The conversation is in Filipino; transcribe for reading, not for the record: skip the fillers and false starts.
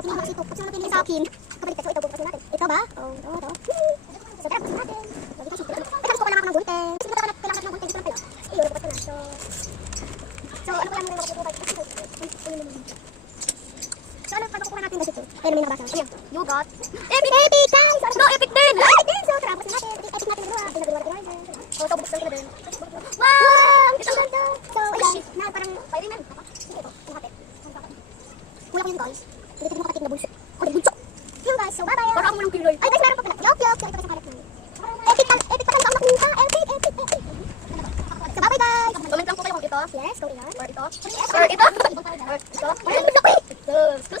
ikaw, pinili ko kasi ito. Tapos yung napili sa akin, kabaliktad. So, ito, bukas natin. Ito ba? Oh, ito. So, tara, bukas natin. Lagi tayo simple. Ay, tapos ko kailangan ng gunting. Kasi kailangan ng gunting dito lang pala. Iyo, bukas ko na. So, ano ko lang muna yung makukuha? So, ano, pag makukuha natin kasi ito? Ayun, may nakabasa. Ayan, you got epic! Epic, guys! No, epic din! Epic din! So, tara, bukas natin. Epic natin yung dalawa. Pinagawa natin yung order. So, ito, bukas natin na din. Wow! Ito ganda! So, ayan, na parang fireman. Ito, ang kapit. Kulang ko yun, guys. Hindi ko makakatik na bulso. O, di bulso. Yun, guys. So, bye-bye. Parang ako walang kilay. Ay, guys, meron pa pala. Yok. So, ito pa sa kalat namin. Epic ka lang ang nakuha. Epic. So, bye-bye, guys. Comment lang po kayo kung ito. Yes, kung ilan. Or ito. Or ito. Or ito. Or ito.